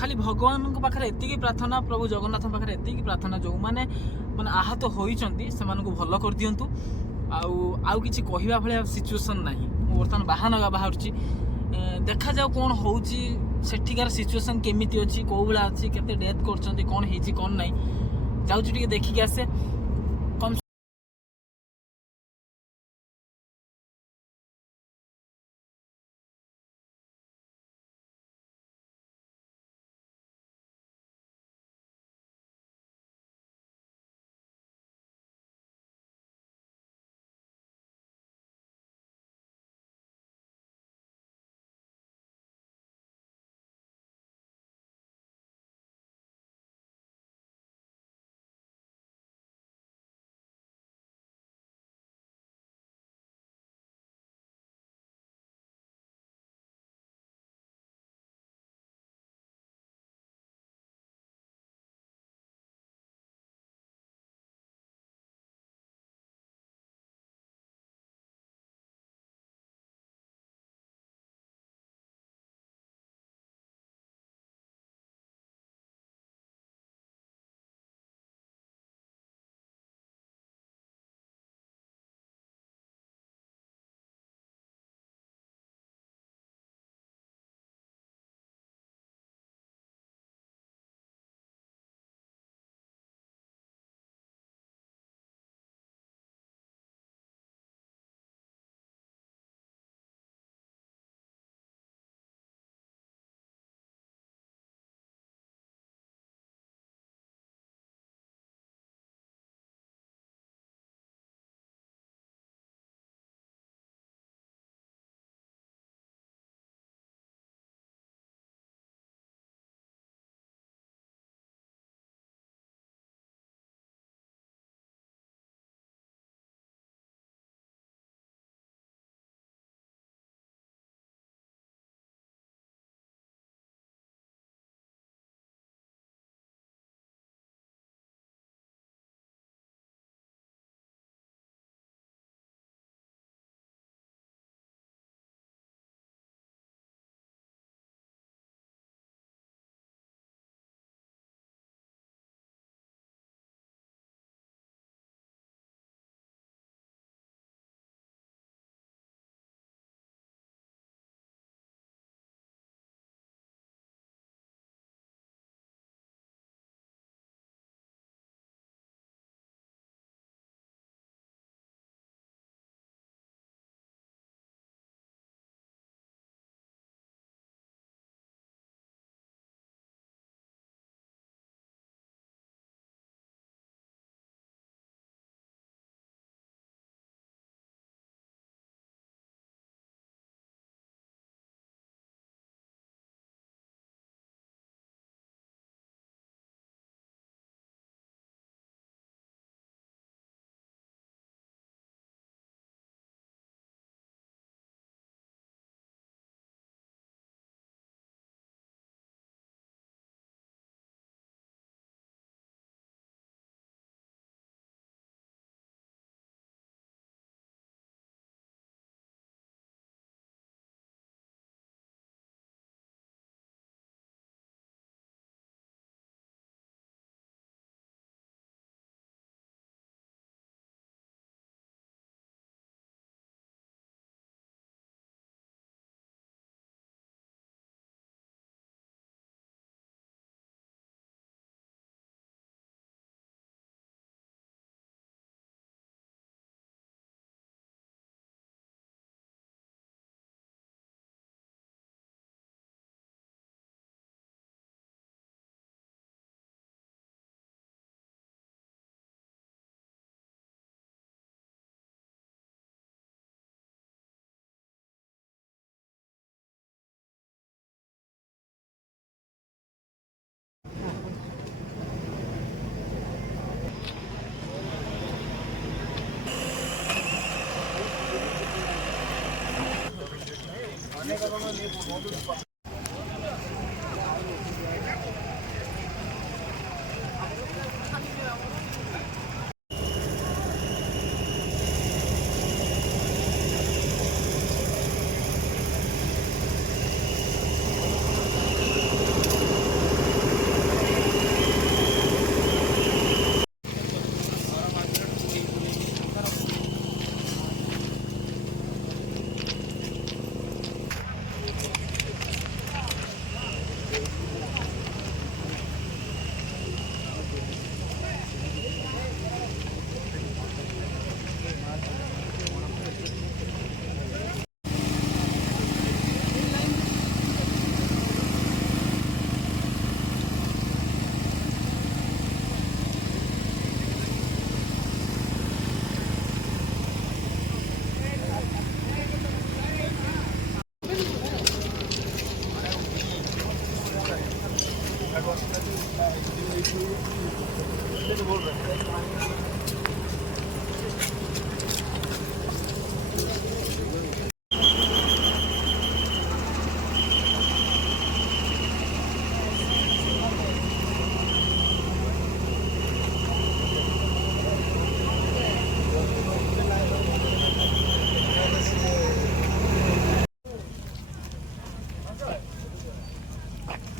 खाली भगवान पाखे एति प्रार्थना, प्रभु जगन्नाथ पाखे एति प्रार्थना जो मैंने माने आहत होती से भल कर दिंतु। आउ किसी कहवा भाया सिचुएसन ना। बर्तमान बाहन बाहर देखा जाओ कौन हो सेठिकार सिचुएसन केमिति अच्छी, कौ भाया अच्छी, केते डेथ कर कौन होती कौन ना। जाऊँ टे देखिक आसे कम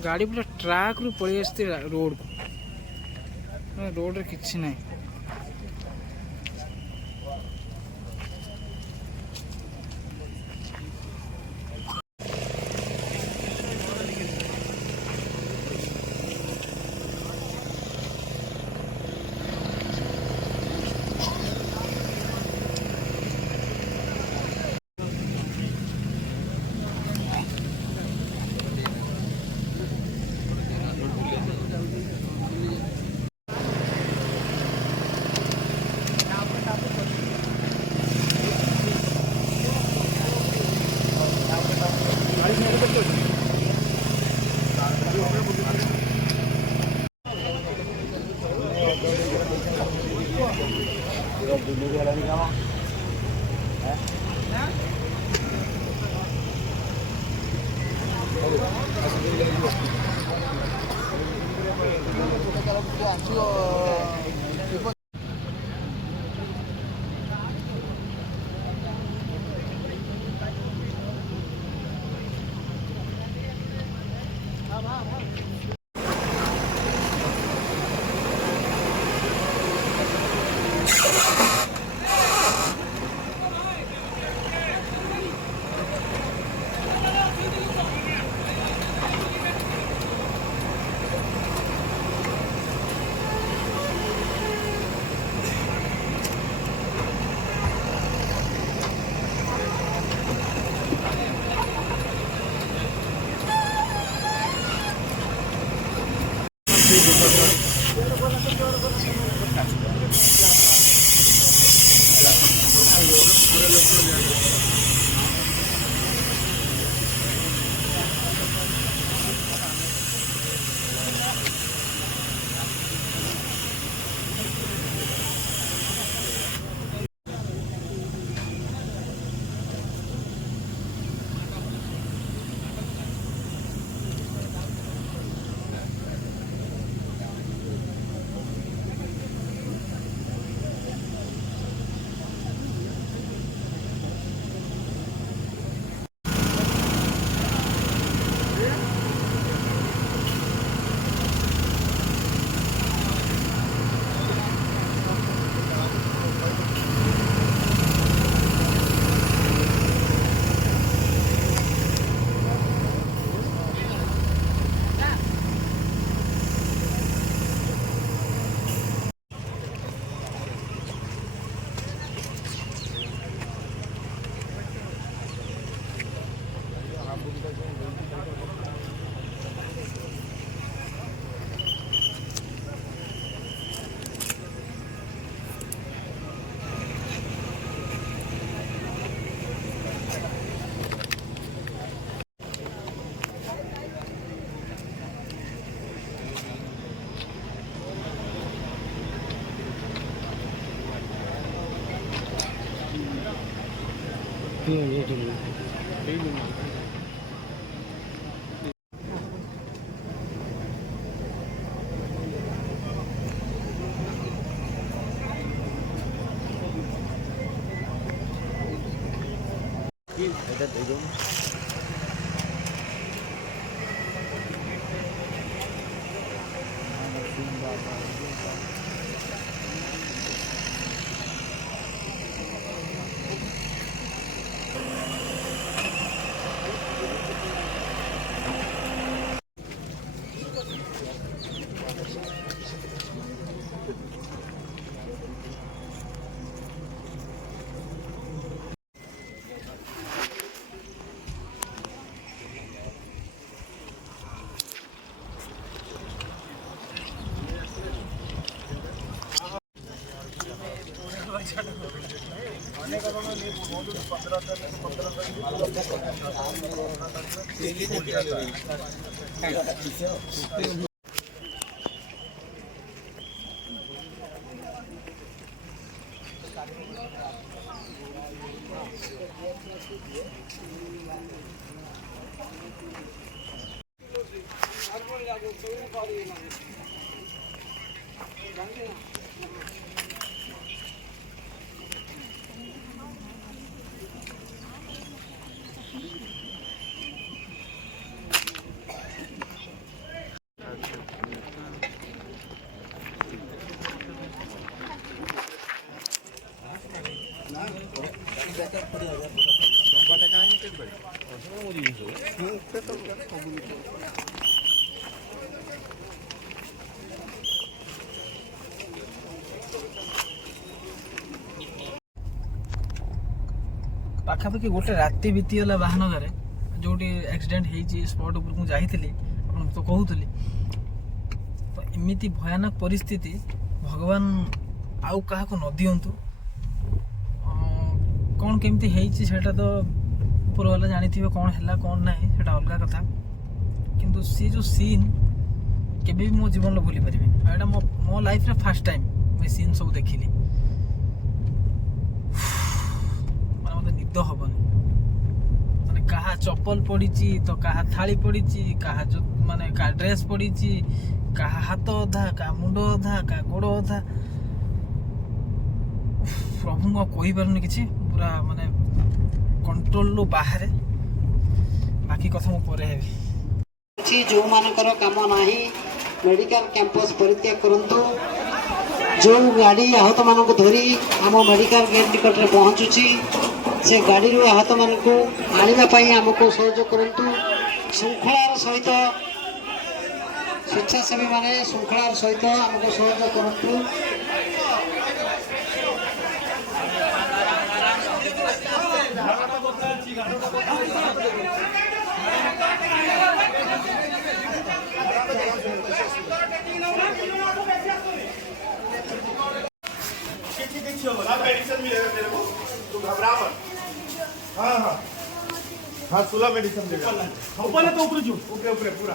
गाड़ी पूरा ट्रैक रू पड़ी आसती रोड को रोड रे किछि नहीं ପାଖାପାଖି ଗୋଟେ ରାତି ବିତିଗଲା ବାହାନଗାରେ ଯୋଉଠି ଆକ୍ସିଡେଣ୍ଟ ହେଇଛି ସ୍ପଟ୍ ଉପରକୁ ଯାଇଥିଲି ଆପଣଙ୍କୁ ତ କହୁଥିଲି। ତ ଏମିତି ଭୟାନକ ପରିସ୍ଥିତି ଭଗବାନ ଆଉ କାହାକୁ ନ ଦିଅନ୍ତୁ। କ'ଣ କେମିତି ହେଇଛି ସେଇଟା ତ ଉପରବାଲା ଜାଣିଥିବେ, କ'ଣ ହେଲା କ'ଣ ନାହିଁ ସେଇଟା ଅଲଗା କଥା, କିନ୍ତୁ ସେ ଯେଉଁ ସିନ୍ କେବେ ବି ମୋ ଜୀବନରେ ଭୁଲି ପାରିବିନି। ଆଉ ଏଇଟା ମୋ ଲାଇଫ୍ରେ ଫାର୍ଷ୍ଟ ଟାଇମ୍ ମୁଁ ଏ ସିନ୍ ସବୁ ଦେଖିଲି। ମାନେ ମୋତେ ନିଦ ହବନି। ମାନେ କାହା ଚପଲ ପଡ଼ିଛି ତ କାହା ଥାଳି ପଡ଼ିଛି, କାହା ମାନେ କାହା ଡ୍ରେସ୍ ପଡ଼ିଛି, କାହା ହାତ ଅଧା, କାହା ମୁଣ୍ଡ ଅଧା, କାହା ଗୋଡ଼ ଅଧା। ପ୍ରଭୁ ମୁଁ ଆଉ କହିପାରୁନି କିଛି, ପୁରା ମାନେ କଣ୍ଟ୍ରୋଲରୁ ବାହାରେ। ବାକି କଥା ମୁଁ ପରେ ହେବି। ଯେଉଁମାନଙ୍କର କାମ ନାହିଁ ମେଡ଼ିକାଲ କ୍ୟାମ୍ପସ୍ ପରିତ୍ୟାଗ କରନ୍ତୁ। ଯେଉଁ ଗାଡ଼ି ଆହତମାନଙ୍କୁ ଧରି ଆମ ମେଡ଼ିକାଲ ଗେଟ୍ ନିକଟରେ ପହଞ୍ଚୁଛି ସେ ଗାଡ଼ିରୁ ଆହତମାନଙ୍କୁ ଆଣିବା ପାଇଁ ଆମକୁ ସହଯୋଗ କରନ୍ତୁ। ଶୃଙ୍ଖଳାର ସହିତ ସ୍ୱେଚ୍ଛାସେବୀମାନେ ଶୃଙ୍ଖଳାର ସହିତ ଆମକୁ ସହଯୋଗ କରନ୍ତୁ। मेडिसिन मिलेगा तेरे को, तू घबरा मत। हाँ हाँ हाँ 16 मेडिसिन देगा। ऊपर है तो ऊपर जो ऊपर ऊपर पूरा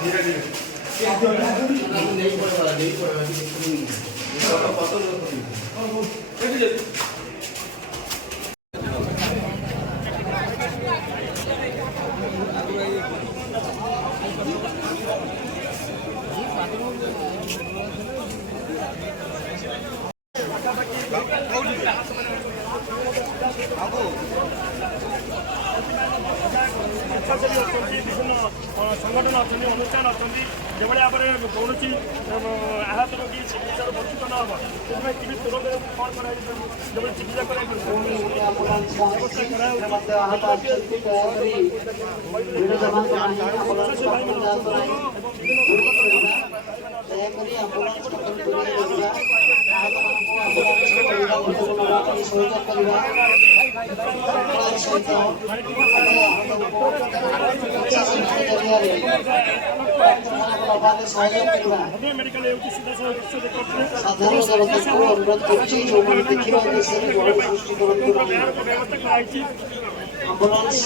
धीरे धीरे नहीं पड़ेगा संगठन अच्छा अनुष्ठान अच्छा जो भाव में कौन आहत रोगी चिकित्सार वंचित न हो तुरंत कौन कर चिकित्सा साधारण जनता को अनुरोध करुच्ची जो देखा सृष्टि आंबुलांस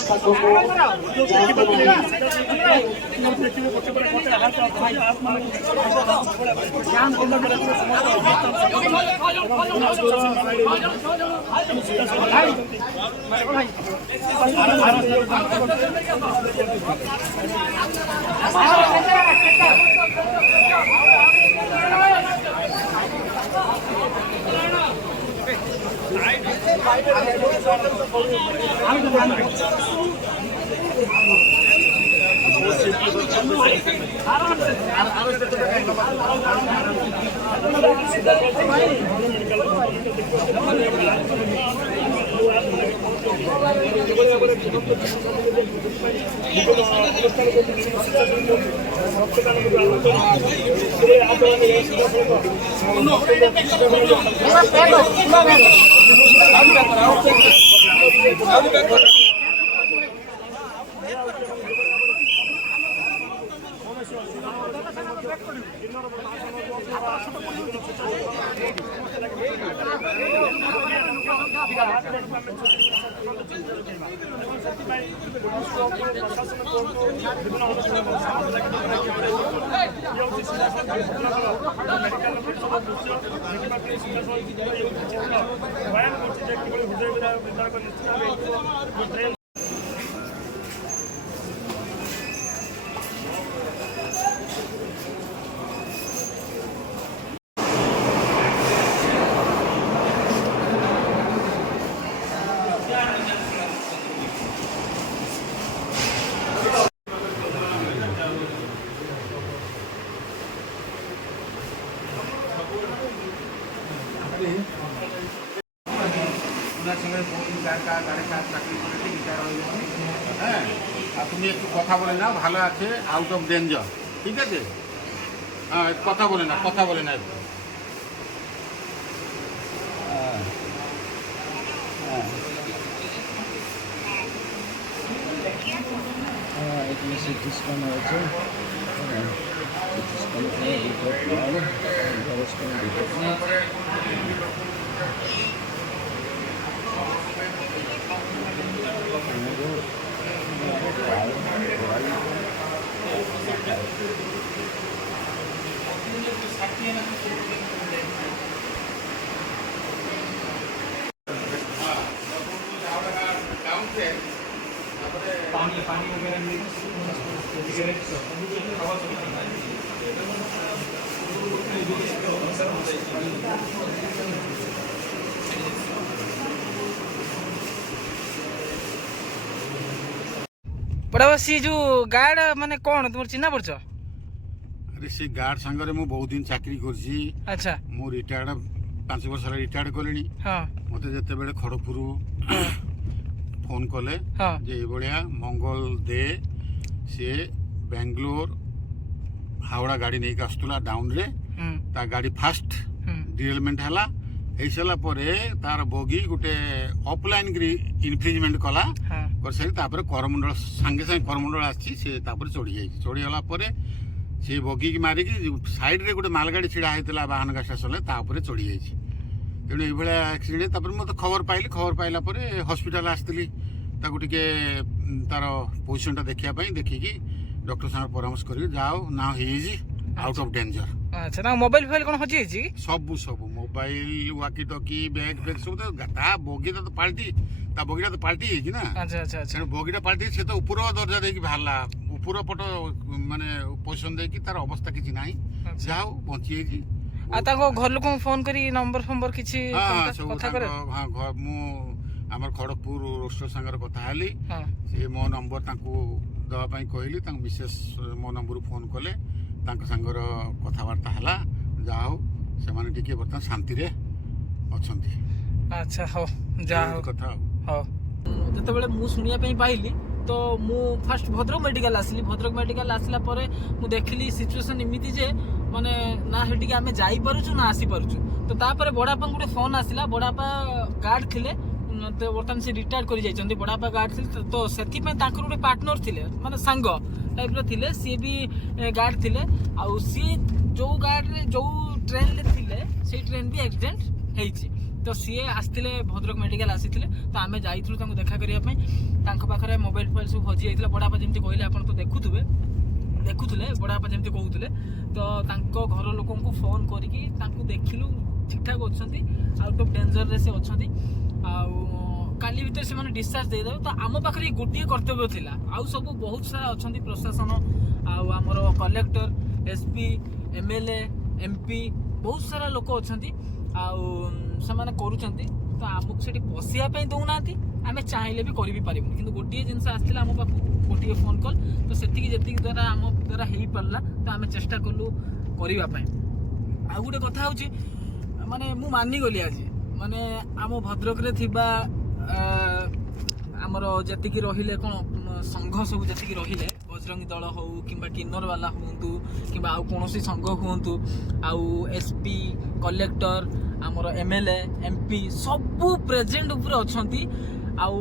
पुलिसको प्रशासन कोर्टको विभिन्न अनुष्ठान मेडिकल परिषद दृश्य देखा चित्र बयान कर हृदय विधायक निश्चित भाव ट्रेन তুমি একটু কথা বলে নাও, ভালো আছে, আউট অফ ডেঞ্জার, ঠিক আছে? হ্যাঁ, কথা বলে না, কথা বলে না একটু। এখানে সিটি স্ক্যান হয়েছে, সিটি স্ক্যান রিপোর্ট রিপোর্ট पानी पानी वगैरह में पड़ा सी जो गार्ड माने कौन तुम चिन्ह पड़छ? अरे से गार्ड संगे मु बहुत दिन चाकरी करছি। अच्छा मु रिटायर्ड 5 वर्ष रिटायर्ड कलेनी। हां मते जते बेले खड़गपुर फोन कले हाँ जे बढिया मंगल दे से बेंगलोर हावड़ा गाड़ी नहीं आसुला डाउन रे ता गाड़ी फास्ट डिरेलमेंट हला ହେଇସାରିଲା ପରେ ତାର ବଗି ଗୋଟେ ଅଫଲାଇନ୍ ଇନଫ୍ରିଜମେଣ୍ଟ କଲା କରିସାରି ତାପରେ କରମଣ୍ଡଳ ସାଙ୍ଗେ ସାଙ୍ଗେ କରମଣ୍ଡଳ ଆସିଛି ସେ ତାପରେ ଚଢ଼ିଯାଇଛି। ଚଢ଼ିଗଲା ପରେ ସେ ବଗିକି ମାରିକି ସାଇଡ଼ରେ ଗୋଟେ ମାଲଗାଡ଼ି ଛିଡ଼ା ହେଇଥିଲା ବାହାନଗା ଷ୍ଟେସନରେ ତା ଉପରେ ଚଢ଼ିଯାଇଛି। ତେଣୁ ଏଇଭଳିଆ ଆକ୍ସିଡେଣ୍ଟ ତାପରେ ମୋତେ ଖବର ପାଇଲା ପରେ ହସ୍ପିଟାଲ ଆସିଥିଲି ତାକୁ ଟିକେ ତାର ପୋଜିସନଟା ଦେଖିବା ପାଇଁ, ଦେଖିକି ଡକ୍ଟର ସାଙ୍ଗରେ ପରାମର୍ଶ କରିକି ଯାଅ ନା ହେଇଯାଇଛି आउट ऑफ डेंजर। अच्छा ना मोबाइल फाइल कोन हजी छी? सब मोबाइल वाकी टॉकी बैग सब तो ता बगीटा तो पाल्टी ता बगीटा तो पाल्टी है कि ना। अच्छा अच्छा अच्छा बगीटा पाल्टी से तो ऊपर दर्जा देकी भाला ऊपर पट माने पोजिशन देकी तार अवस्था किछि नाही, जाओ बंची है आ ताको घर लोक फोन करी नंबर किछि कथा करे। हां घर मु हमर खड़गपुर रोस्टर संगर कथा हली से मो नंबर ताको दवा पई कहली तां विशेष मो नंबर फोन कले तांको संगर कथबार्ता हला जाओ से माने टिके बर्तन शांति रे अछंती। अच्छा हो जाओ कथा हो जते बेले मु सुनिया पई पाइली तो मु फर्स्ट भद्रक मेडिकल आसली। भद्रक मेडिकल आसला परे मु देखली सिचुएशन इमिति जे माने ना हेटी के आमे जाई पारुछु ना आसी पारुछु। तो तापर बडापा गुटे फोन आसिला, बडापा गार्ड थिले तो बर्तमान से रिटायर कर जाइछन्ती। बडापा गार्ड थिले तो सेति पे ताकर गुटे पार्टनर थिले माने संग टाइप रो थिले, सी भी गार्ड थिले आ सी जो गार्ड रे जो ट्रेन ले थिले से ट्रेन भी एक्सीडेंट हेइछि। तो सी आस्थिले भद्रक मेडिकल आसीथिले तो आमे जाइथलु तांको देखा करिया पई। तांको पाखरे मोबाइल फाइल सब हजी जाइथिला। बडापा जेमति कहले आपण तो देखुथुले बडापा जेमति कहउथुले तो तांको घर लोकन को फोन करिकि तांको देखिलु ठीक ठाक अछंती, आउट ऑफ डेंजर रे से अछंती। आ काली भीतर से माने डिस्चार्ज दे देबो। तो आम पाखरे गोटिए कर्तव्य थिला, आउ सब बहुत सारा अछंती प्रशासन आउ हमर कलेक्टर एसपी एमएलए एमपी बहुत सारा लोक अछंती आउ से माने करूचंती। तो आमुक सेठी बसिया पई दउनांती, आमे चाहिले भी करि भी पारिबो। किंतु गोटिए जिंस आस्थिला आम पाखु गोटिए फोन कॉल तो सेतिकी जेतिकी द्वारा आम द्वारा हेई परला तो आमे चेष्टा करलु करिवा पई। आ गुटे कथा होची माने मु मानि गली आज माने आम भद्रक रे थिबा आमर जेतिकी रहिले कोन संघ सब जेतिकी रहिले बजरंगी दल हो किंबा किन्नर वाला हुंतु किंबा आउ कोनोसी संघ हुंतु आउ एसपी कलेक्टर आमर एमएलए एमपी सबु प्रेजेंट ऊपर अछंती। आउ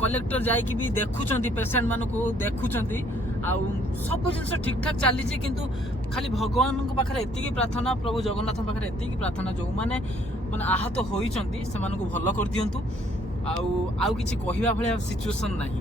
कलेक्टर जाइकी भी देखुचंती, पेशेंट मानको देखुचंती, आउ सब जिनस ठीक ठाक चली। किंतु खाली भगवान पाखे एतिकी प्रार्थना, प्रभु जगन्नाथ पाखे एतिकी प्रार्थना जो माने माने आहत होइचंती से मानको भलो कर दियंतु। आउ किछि कहिबा भले सिचुएशन नाही।